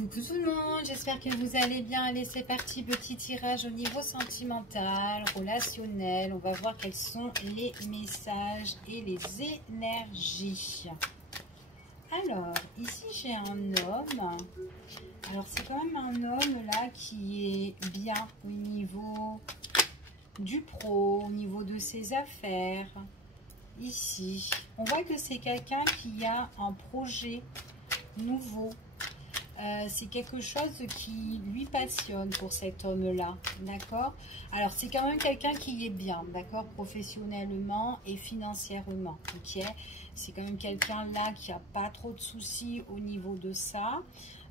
Coucou tout le monde, j'espère que vous allez bien. Allez, c'est parti, petit tirage au niveau sentimental, relationnel. On va voir quels sont les messages et les énergies. Alors, ici j'ai un homme. Alors, c'est quand même un homme là qui est bien au niveau du pro, au niveau de ses affaires. Ici, on voit que c'est quelqu'un qui a un projet nouveau. C'est quelque chose qui lui passionne pour cet homme-là, d'accord? Alors, c'est quand même quelqu'un qui est bien, d'accord? Professionnellement et financièrement, ok? C'est quand même quelqu'un là qui n'a pas trop de soucis au niveau de ça.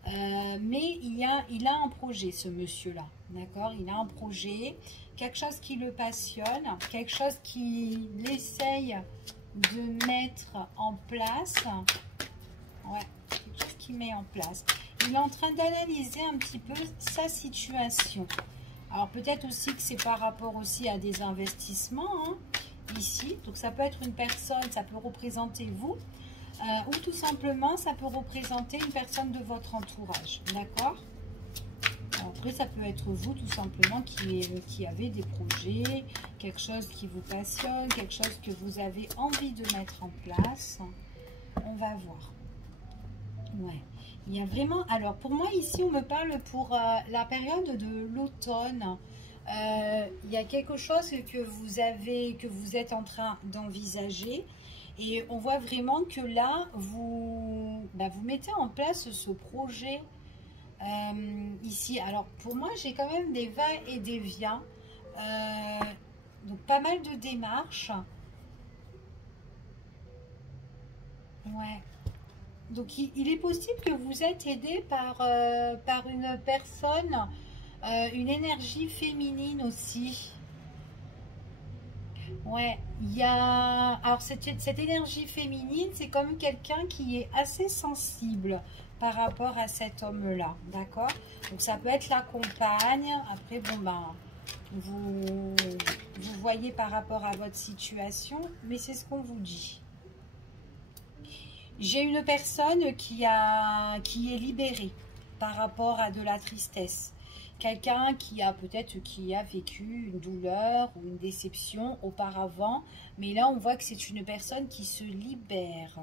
Mais il a un projet, ce monsieur-là, d'accord? Il a un projet, quelque chose qui le passionne, quelque chose qu'il essaye de mettre en place. Ouais, quelque chose qu'il met en place. Il est en train d'analyser un petit peu sa situation. Alors peut-être aussi que c'est par rapport aussi à des investissements, hein, ici. Donc ça peut être une personne, ça peut représenter vous. Ou tout simplement, ça peut représenter une personne de votre entourage. D'accord? Après, ça peut être vous, tout simplement, qui avez des projets, quelque chose qui vous passionne, quelque chose que vous avez envie de mettre en place. On va voir. Ouais. Il y a vraiment... Alors, pour moi, ici, on me parle pour la période de l'automne. Il y a quelque chose que vous êtes en train d'envisager. Et on voit vraiment que là, vous mettez en place ce projet ici. Alors, pour moi, j'ai quand même des va et des viens. Donc, pas mal de démarches. Ouais. Donc, il est possible que vous êtes aidé par une personne, une énergie féminine aussi. Ouais, il y a... Alors, cette énergie féminine, c'est comme quelqu'un qui est assez sensible par rapport à cet homme-là, d'accord? Donc, ça peut être la compagne. Après, bon, ben, vous voyez par rapport à votre situation, mais c'est ce qu'on vous dit. J'ai une personne qui est libérée par rapport à de la tristesse. Quelqu'un qui a vécu une douleur ou une déception auparavant. Mais là, on voit que c'est une personne qui se libère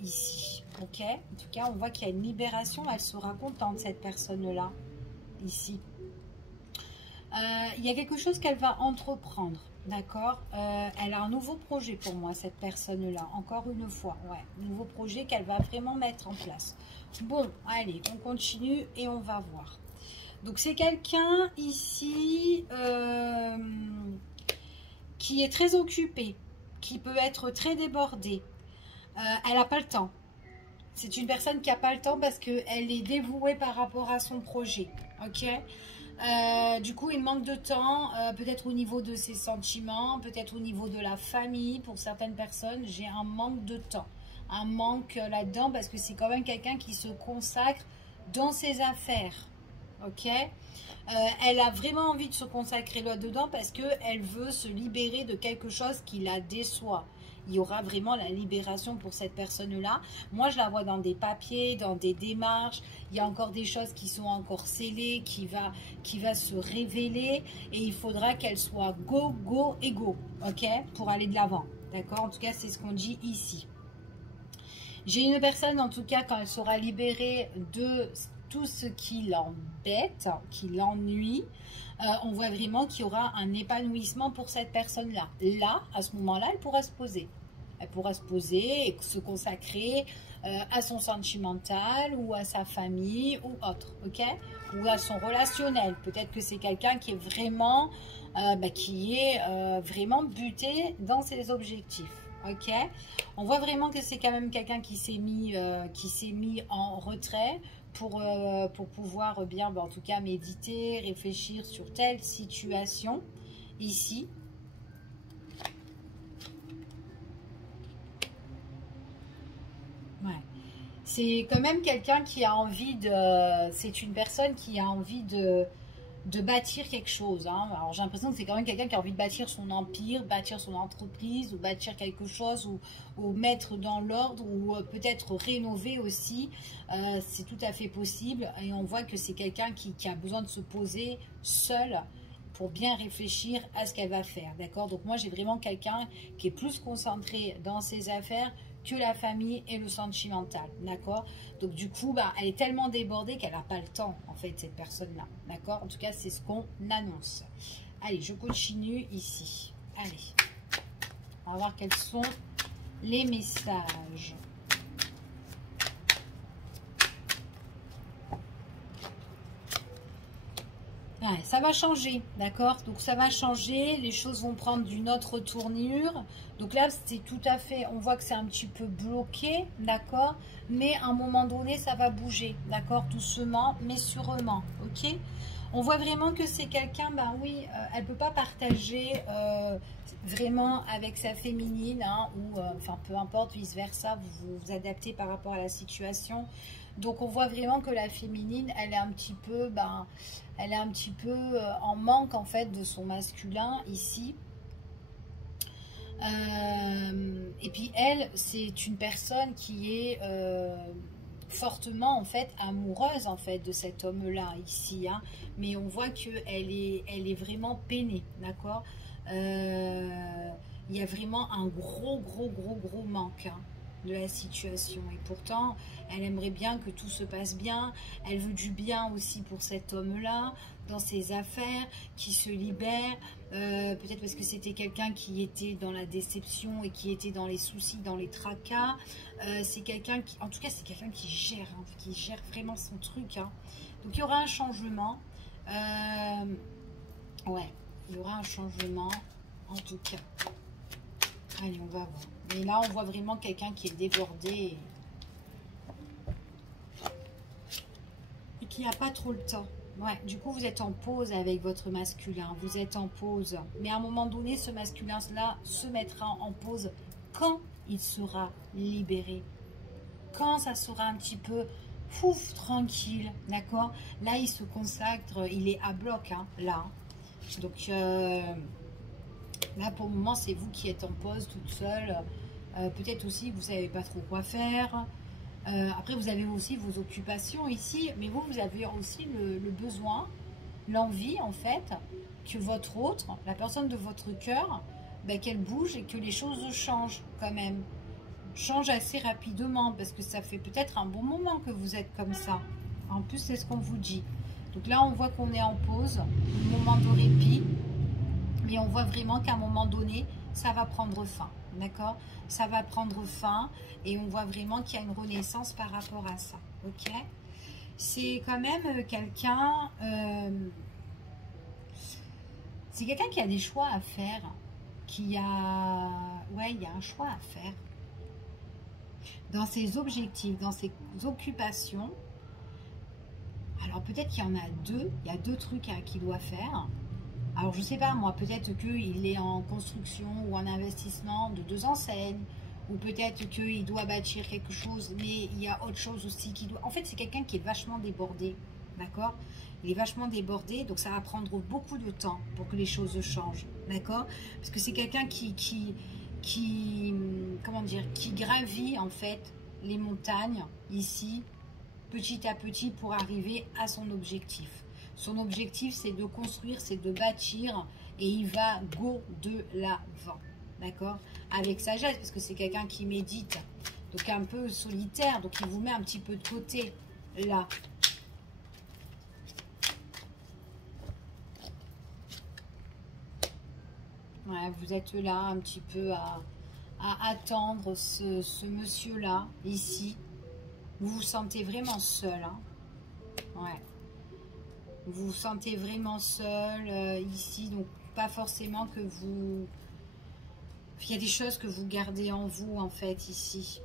ici. Ok? En tout cas, on voit qu'il y a une libération. Elle sera contente, cette personne-là, ici. Il y a quelque chose qu'elle va entreprendre. D'accord, elle a un nouveau projet pour moi, cette personne-là. Encore une fois, ouais, nouveau projet qu'elle va vraiment mettre en place. Bon, allez, on continue et on va voir. Donc, c'est quelqu'un ici qui est très occupé, qui peut être très débordé. Elle n'a pas le temps. C'est une personne qui n'a pas le temps parce qu'elle est dévouée par rapport à son projet. Ok? Du coup, il manque de temps, peut-être au niveau de ses sentiments, peut-être au niveau de la famille. Pour certaines personnes, j'ai un manque de temps, un manque là-dedans parce que c'est quand même quelqu'un qui se consacre dans ses affaires. Ok, elle a vraiment envie de se consacrer là-dedans parce qu'elle veut se libérer de quelque chose qui la déçoit. Il y aura vraiment la libération pour cette personne-là. Moi, je la vois dans des papiers, dans des démarches. Il y a encore des choses qui sont encore scellées, qui va se révéler. Et il faudra qu'elle soit go, go et go, ok, pour aller de l'avant. D'accord? En tout cas, c'est ce qu'on dit ici. J'ai une personne, en tout cas, quand elle sera libérée de tout ce qui l'embête, qui l'ennuie, on voit vraiment qu'il y aura un épanouissement pour cette personne-là. Là, à ce moment-là, elle pourra se poser. Elle pourra se poser et se consacrer à son sentimental ou à sa famille ou autre, ok? Ou à son relationnel. Peut-être que c'est quelqu'un qui est vraiment, vraiment buté dans ses objectifs. Ok, on voit vraiment que c'est quand même quelqu'un qui s'est mis en retrait pour pouvoir bien, en tout cas, méditer, réfléchir sur telle situation ici. Ouais. C'est quand même quelqu'un qui a envie de... C'est une personne qui a envie de de bâtir quelque chose. Hein. Alors j'ai l'impression que c'est quand même quelqu'un qui a envie de bâtir son empire, bâtir son entreprise, ou bâtir quelque chose, ou mettre dans l'ordre, ou peut-être rénover aussi. C'est tout à fait possible. Et on voit que c'est quelqu'un qui a besoin de se poser seul pour bien réfléchir à ce qu'elle va faire. D'accord? Donc moi j'ai vraiment quelqu'un qui est plus concentré dans ses affaires que la famille et le sentimental, d'accord? Donc du coup, bah, elle est tellement débordée qu'elle n'a pas le temps, en fait, cette personne-là, d'accord? En tout cas, c'est ce qu'on annonce. Allez, je continue ici. Allez, on va voir quels sont les messages. Ouais, ça va changer, d'accord? Donc ça va changer, les choses vont prendre une autre tournure. Donc là, c'est tout à fait, on voit que c'est un petit peu bloqué, d'accord? Mais à un moment donné, ça va bouger, d'accord? Doucement, mais sûrement, ok? On voit vraiment que c'est quelqu'un, ben oui, elle ne peut pas partager vraiment avec sa féminine, hein, ou enfin peu importe, vice-versa, vous vous adaptez par rapport à la situation. Donc on voit vraiment que la féminine, elle est un petit peu, ben, elle est un petit peu en manque en fait de son masculin ici. Et puis elle, c'est une personne qui est fortement en fait amoureuse en fait de cet homme-là ici. Hein. Mais on voit qu'elle elle est vraiment peinée, d'accord. Il y a vraiment un gros manque. Hein, de la situation et pourtant elle aimerait bien que tout se passe bien, elle veut du bien aussi pour cet homme-là dans ses affaires, qui se libère, peut-être parce que c'était quelqu'un qui était dans la déception et qui était dans les soucis, dans les tracas, c'est quelqu'un qui, en tout cas c'est quelqu'un qui gère vraiment son truc, hein. Donc il y aura un changement, ouais, il y aura un changement en tout cas. Allez, on va voir. Mais là, on voit vraiment quelqu'un qui est débordé et qui n'a pas trop le temps. Ouais, du coup, vous êtes en pause avec votre masculin. Vous êtes en pause. Mais à un moment donné, ce masculin-là se mettra en pause quand il sera libéré. Quand ça sera un petit peu pouf, tranquille. D'accord? Là, il se consacre. Il est à bloc, hein, là. Donc, là, pour le moment, c'est vous qui êtes en pause toute seule. Peut-être aussi que vous ne savez pas trop quoi faire. Après, vous avez aussi vos occupations ici. Mais vous avez aussi le besoin, l'envie, en fait, que votre autre, la personne de votre cœur, ben, qu'elle bouge et que les choses changent quand même. Changent assez rapidement parce que ça fait peut-être un bon moment que vous êtes comme ça. En plus, c'est ce qu'on vous dit. Donc là, on voit qu'on est en pause, un moment de répit. Mais on voit vraiment qu'à un moment donné, ça va prendre fin, d'accord? Ça va prendre fin et on voit vraiment qu'il y a une renaissance par rapport à ça, ok? C'est quand même quelqu'un... c'est quelqu'un qui a des choix à faire, qui a... Ouais, il y a un choix à faire. Dans ses objectifs, dans ses occupations. Alors peut-être qu'il y en a deux, il y a deux trucs qu'il doit faire. Alors, je ne sais pas, moi, peut-être qu'il est en construction ou en investissement de 2 enseignes, ou peut-être qu'il doit bâtir quelque chose, mais il y a autre chose aussi qui doit... En fait, c'est quelqu'un qui est vachement débordé, d'accord? Il est vachement débordé, donc ça va prendre beaucoup de temps pour que les choses changent, d'accord? Parce que c'est quelqu'un comment dire, qui gravit, en fait, les montagnes, ici, petit à petit, pour arriver à son objectif. Son objectif, c'est de construire, c'est de bâtir et il va go de l'avant. D'accord? Avec sagesse, parce que c'est quelqu'un qui médite, donc un peu solitaire, donc il vous met un petit peu de côté, là. Ouais, vous êtes là un petit peu à attendre ce monsieur-là, ici. Vous vous sentez vraiment seul, hein? Ouais. Vous vous sentez vraiment seul ici, donc pas forcément que vous... Il y a des choses que vous gardez en vous, en fait, ici.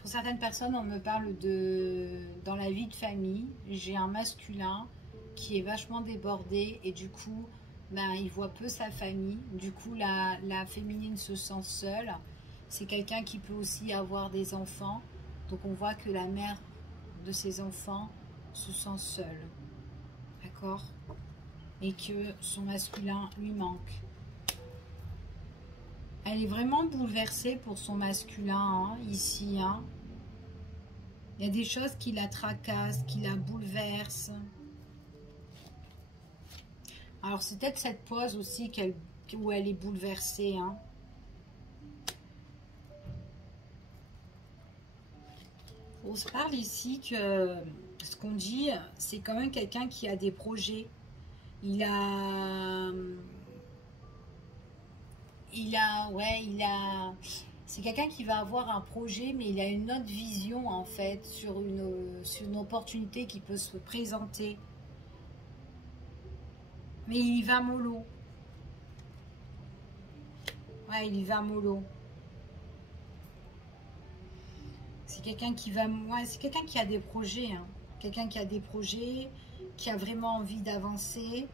Pour certaines personnes, on me parle de... Dans la vie de famille, j'ai un masculin qui est vachement débordé et du coup, ben, il voit peu sa famille. Du coup, la féminine se sent seule. C'est quelqu'un qui peut aussi avoir des enfants. Donc, on voit que la mère de ses enfants se sent seule. d'accord? Et que son masculin lui manque. Elle est vraiment bouleversée pour son masculin, hein, ici. Hein. Il y a des choses qui la tracassent, qui la bouleversent. Alors, c'est peut-être cette pause aussi où elle est bouleversée. Hein. On se parle ici que ce qu'on dit, c'est quand même quelqu'un qui a des projets. C'est quelqu'un qui va avoir un projet, mais il a une autre vision en fait sur une opportunité qui peut se présenter. Mais il y va mollo. Ouais, il y va mollo. C'est quelqu'un qui va, ouais, c'est quelqu'un qui a des projets, hein. Quelqu'un qui a des projets, qui a vraiment envie d'avancer.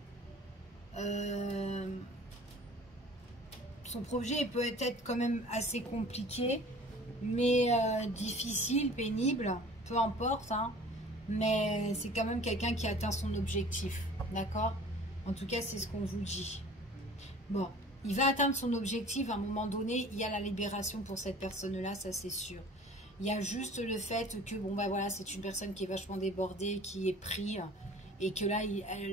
Son projet peut être quand même assez compliqué, mais difficile, pénible, peu importe. Hein, mais c'est quand même quelqu'un qui atteint son objectif, d'accord? En tout cas, c'est ce qu'on vous dit. Bon, il va atteindre son objectif à un moment donné. Il y a la libération pour cette personne-là, ça c'est sûr. Il y a juste le fait que, bon, bah voilà, c'est une personne qui est vachement débordée, qui est prise, et que là,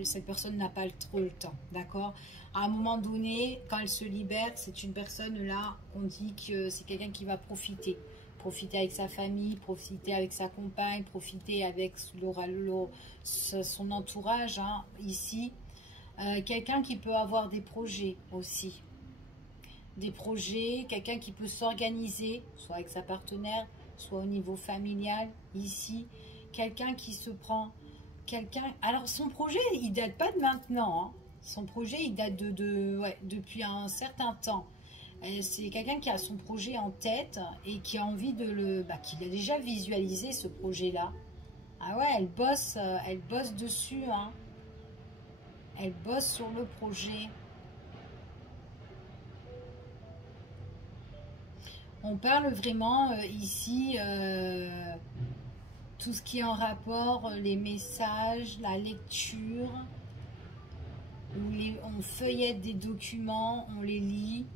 cette personne n'a pas trop le temps, d'accord? À un moment donné, quand elle se libère, c'est une personne là, on dit que c'est quelqu'un qui va profiter. Profiter avec sa famille, profiter avec sa compagne, profiter avec son entourage, hein, ici. Quelqu'un qui peut avoir des projets aussi. Des projets, quelqu'un qui peut s'organiser, soit avec sa partenaire, soit au niveau familial, ici. Quelqu'un qui se prend... Alors, son projet, il date pas de maintenant. Hein. Son projet, il date depuis un certain temps. C'est quelqu'un qui a son projet en tête et qui a envie qu'il a déjà visualisé ce projet-là. Ah ouais, elle bosse dessus. Hein. Elle bosse sur le projet. On parle vraiment ici... tout ce qui est en rapport, les messages, la lecture, on feuillette des documents, on les lit.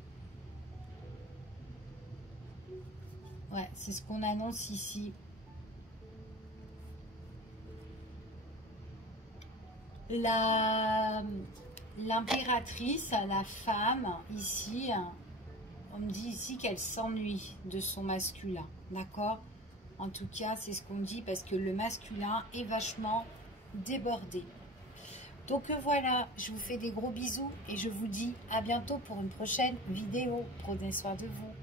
Ouais, c'est ce qu'on annonce ici. L'impératrice, la femme, ici, on me dit ici qu'elle s'ennuie de son masculin, d'accord ? En tout cas, c'est ce qu'on dit parce que le masculin est vachement débordé. Donc voilà, je vous fais des gros bisous et je vous dis à bientôt pour une prochaine vidéo. Prenez soin de vous.